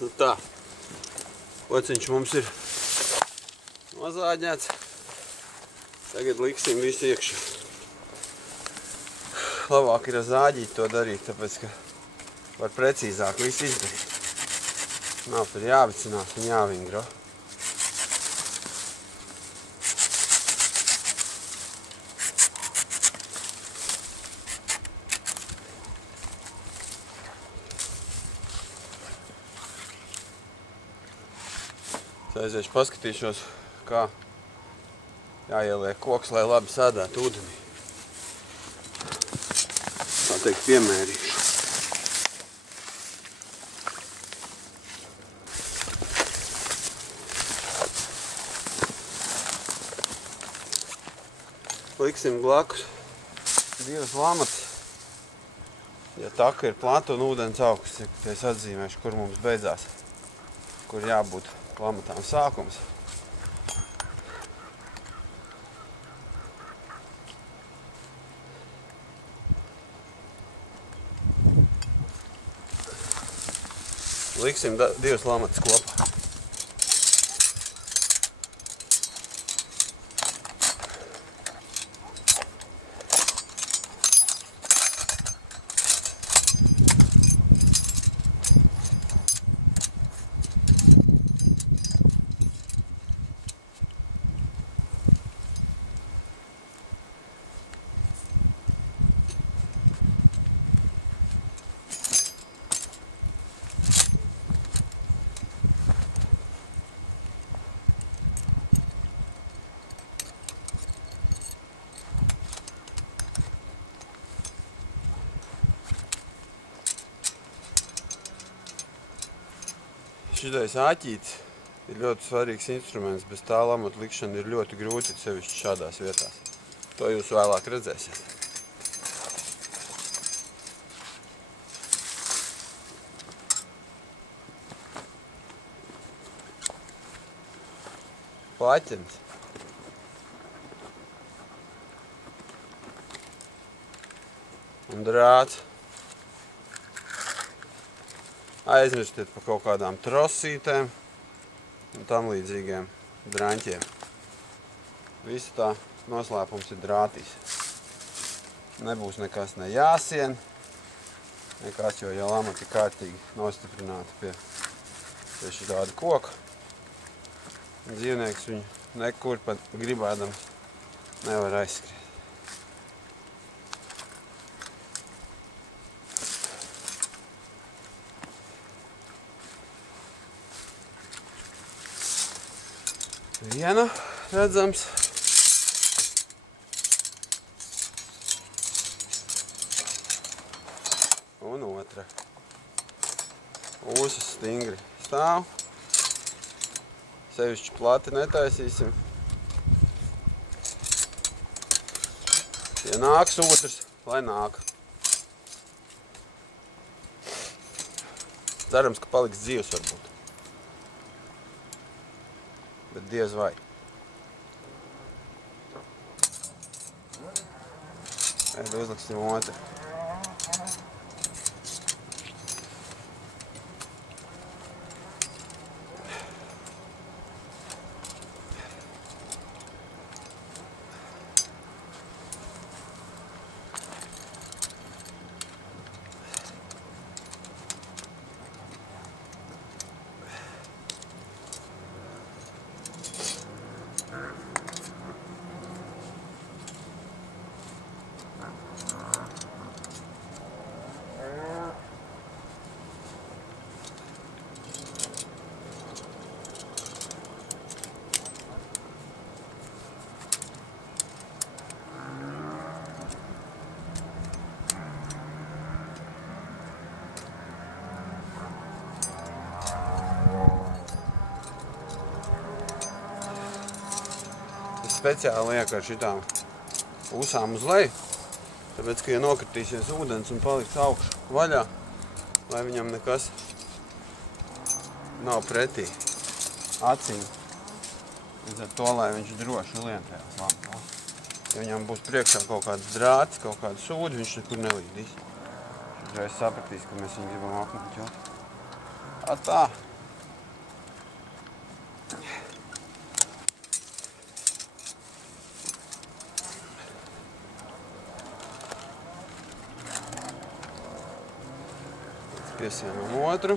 Nu tā, ociņš mums ir nozāģēts. Tagad liksim visu iekšā. Labāk ir ar zāģīt to darīt, tāpēc, ka var precīzāk visu izdarīt. Nav tur jāvicinās un jāvingro. Aiziešu paskatīšos, kā jāieliek koks, lai labi sēdētu ūdenī. Tā teikt, piemērīšu. Liksim blakus divas lamatas. Ja taka ir plata un ūdens augsts, tad es atzīmēšu, kur mums beidzās, kur jābūt lamatām sākums. Liksim divas lamatas kopā. Šitais āķītis ir ļoti svarīgs instruments, bez tā lamatu likšana ir ļoti grūti, sevišķi šādās vietās. To jūs vēlāk redzēsiet. Plaķens. Un drāts. Aizmirstiet par kaut kādām trosītēm un tam līdzīgiem draņķiem. Visa tā noslēpums ir drātīs. Nebūs nekas ne jāsien, nekas, jo ja lamata ir kārtīgi nostiprināta pie šitāda koka. Dzīvnieks viņu nekur pat gribēdams nevar aizskriet. Viena redzams. Un otra. Ūsas stingri stāv. Sevišķi plati netaisīsim. Ja nāks otrs, lai nāk. Cerams, ka paliks dzīvs varbūt. Bet diez vai. Uzliksim otru. Speciāli liek ar šitām ūsām uz leju, tāpēc, ka ja nokritīsies ūdens un paliks augšu vaļā, lai viņam nekas nav pretī acīm. Līdz ar to, lai viņš droši lien tajās lamatās. Ja viņam būs priekšā kaut kāds drāts, kaut kāda sūdi, viņš nekur nelīdīs. Viņš reiz sapratīs, ka mēs viņu gribam apmuļķot. Tā. Piesienam otru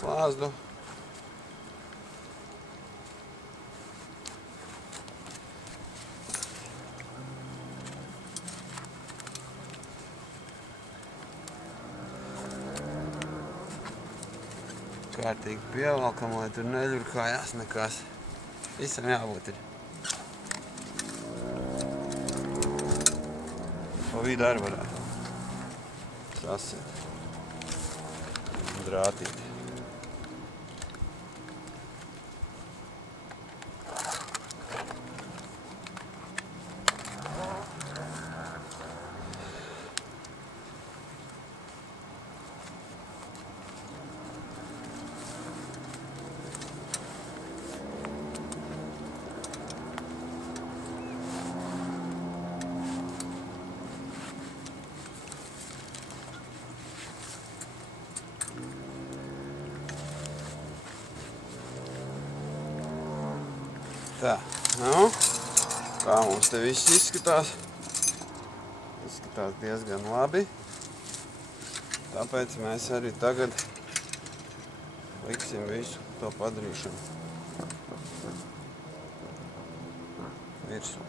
slāzdu. Kārtīgi pievalkam, lai tur neļurkājās nekas. Visam jābūt ir. Pa vidu arī varētu sasiet. Drātīt. Tā, nu, kā mums te viss izskatās. Izskatās diezgan labi. Tāpēc mēs arī tagad liksim visu to padarīšanu virsū.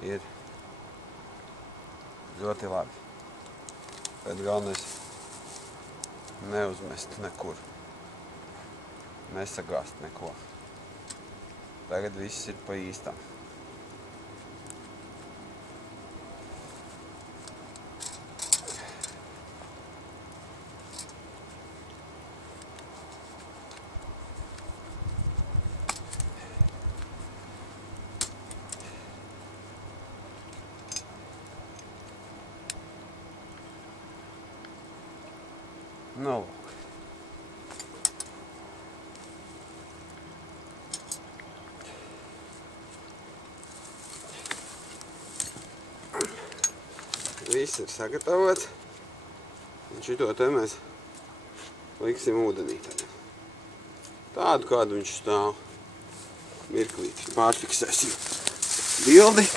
Ir ļoti labi. Bet galvenais neuzmest nekur. Nesagāst neko. Tagad viss ir pa īstam. Nu, lūk. Viss ir sagatavots. Un šito te mēs liksim ūdenī tagad. Tādu, kādu viņš stāv. Mirklīti pārfiksēsim bildi.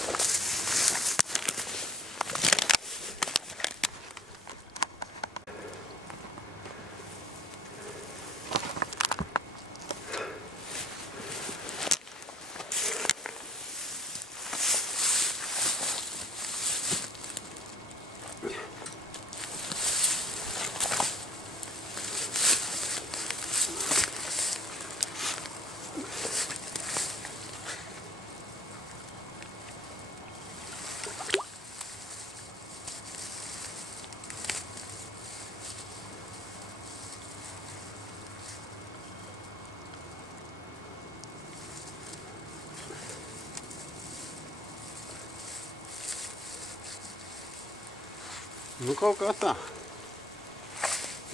Nu, kaut kā tā.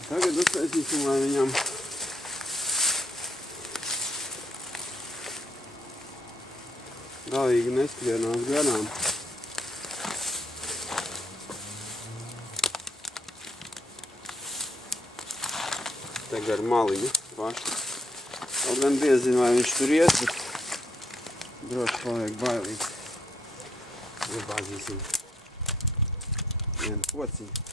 Tagad uztaisīsim, lai viņam galīgi neskrienās garām. Te gar maliņu paši. Kaut gan diezinu, vai viņš tur iet, bet droši paliek bailīgs. Iebāzīsim vienu kociņu.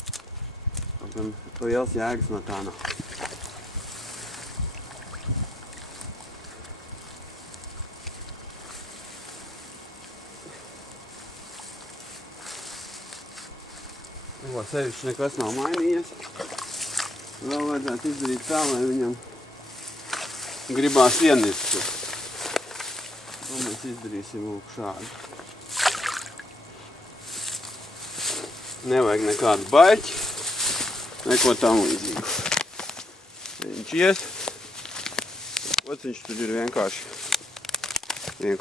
Kaut gan liels jēgas no tā nav. Sevišķi nekas nav mainījies. Vēl vajadzētu izdarīt tā, lai viņam gribās ienirst. To mēs izdarīsim lūk šādi. Nevajag nekādu baļķi. neko tam līdzīgu. Viņš ies, kociņš tur ir vienkārši ir.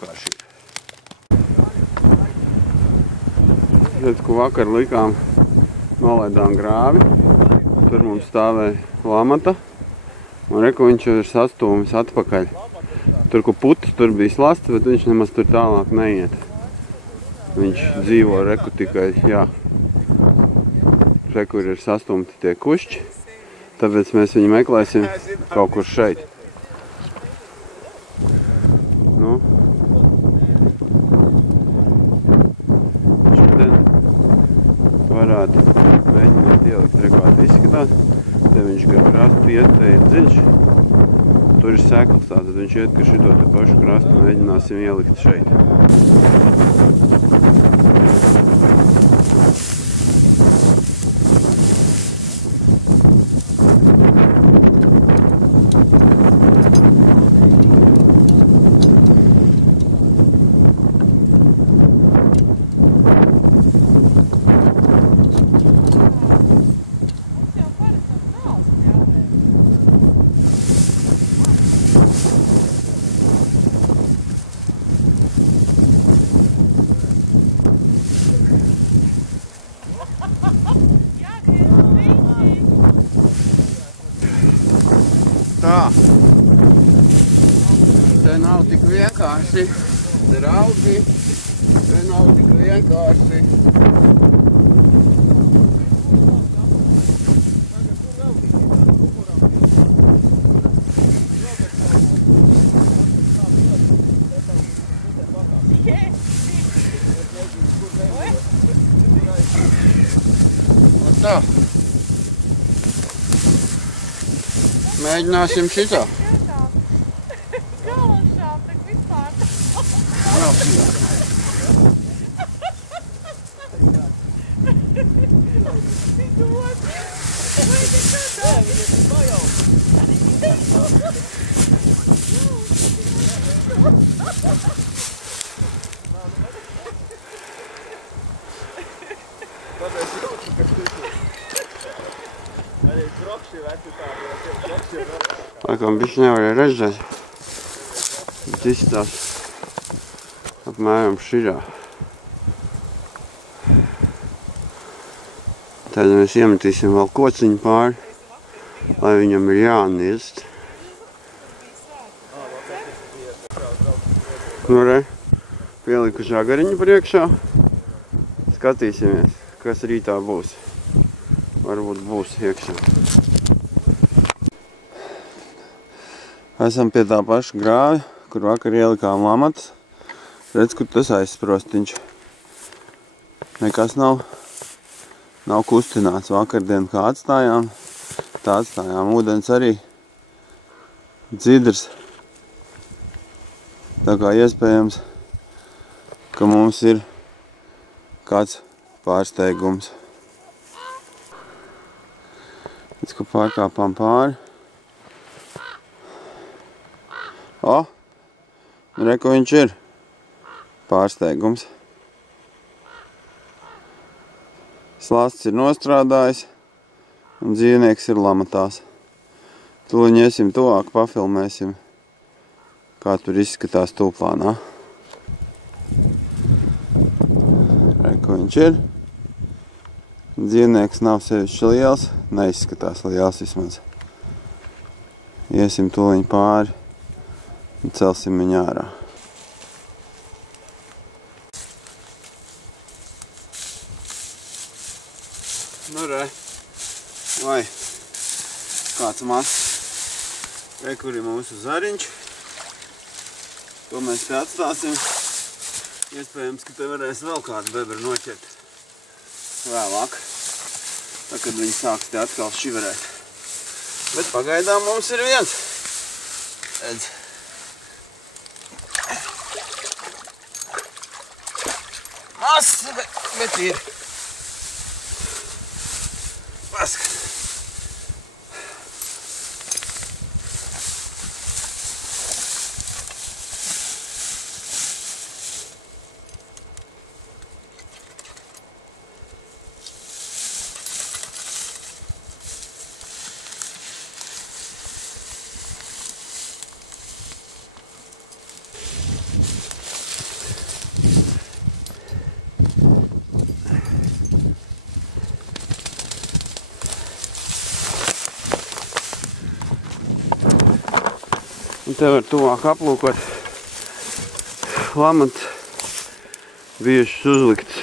Redz, ko vakar likām, nolaidām grāvi, tur mums stāvēja lamata, un reku viņš ir sastūmis atpakaļ. Tur, ko putas, tur bija slasts, bet viņš nemaz tur tālāk neiet. Viņš dzīvo reku tikai, jā. Reku ir sastumti tie kušķi, tāpēc mēs viņu meklēsim kaut kur šeit. Nu. Šodien varētu mēģināt ielikt rekāt izskatās. Te viņš gar krastu iet, te ir dziļš. Tur ir sekls, tātad viņš iet, ka šito te pašu krastu mēģināsim ielikt šeit. Tā. Te nav tik vienkārši, draugi. Te nav tik vienkārši. Tā. Mēģināsim šitā. Galvenšām, tak vispār. Laikam bišķi nevarēja redzēt, bet izstās apmēram širā. Tad mēs iemetīsim vēl kociņu pāri, lai viņam ir jāniest. Nu re, pieliku žagariņu priekšā. Skatīsimies, kas rītā būs. Varbūt būs iekšā. Esam pie tā paša grāvja, kur vakar ielikām lamatas. Redz, kur tas aizsprostiņš. Nekas nav kustināts. Vakardien kā atstājām, tā atstājām. Ūdens arī dzidrs. Tā kā iespējams, ka mums ir kāds pārsteigums. Redz, ka pārkāpām pāri. O, re, ko viņš ir. Pārsteigums. Slasts ir nostrādājis un dzīvnieks ir lamatās. Tūliņ iesim tuvāk, pafilmēsim, kā tur izskatās tūplānā. Re, ko viņš ir. Dzīvnieks nav sevišķi liels, neizskatās liels vismaz. Iesim tūliņ pāri un celsim viņu ārā. Nu re, vai kāds mazs. Re, kur ir mūsu zariņš. To mēs te atstāsim. Iespējams, ka te varēs vēl kādu bebru noķert vēlāk. Tā, kad viņi sāks te atkal šiverēt. Bet pagaidām mums ir viens. Redz. Mazs, bet ir. Paskat. Te var tuvāk aplūkot. Lamats bijušas uzlikts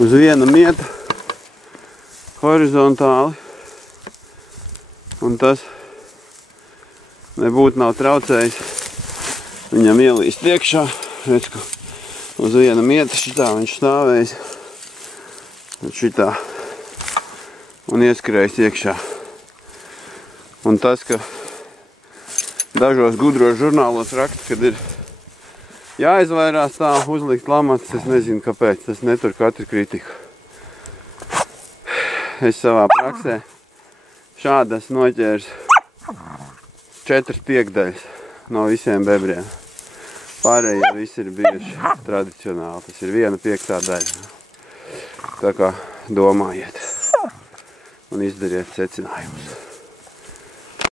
uz viena mieta horizontāli. Un tas nebūtu nav traucējis viņam ielīst iekšā. Redz, ka uz viena mieta šitā viņš stāvējis. Un šitā. Un ieskrējis iekšā. Un tas, ka dažos gudros žurnālos raksta, kad ir jāizvairās tā uzlikt lamats, es nezinu kāpēc, tas netur katru kritiku. Es savā praksē šādi esmu noķēris 4 piekdaļas no visiem bebriem. Pārējie visi ir bijuši tradicionāli, tas ir 1/5 daļa. Tā kā domājiet un izdariet secinājumus.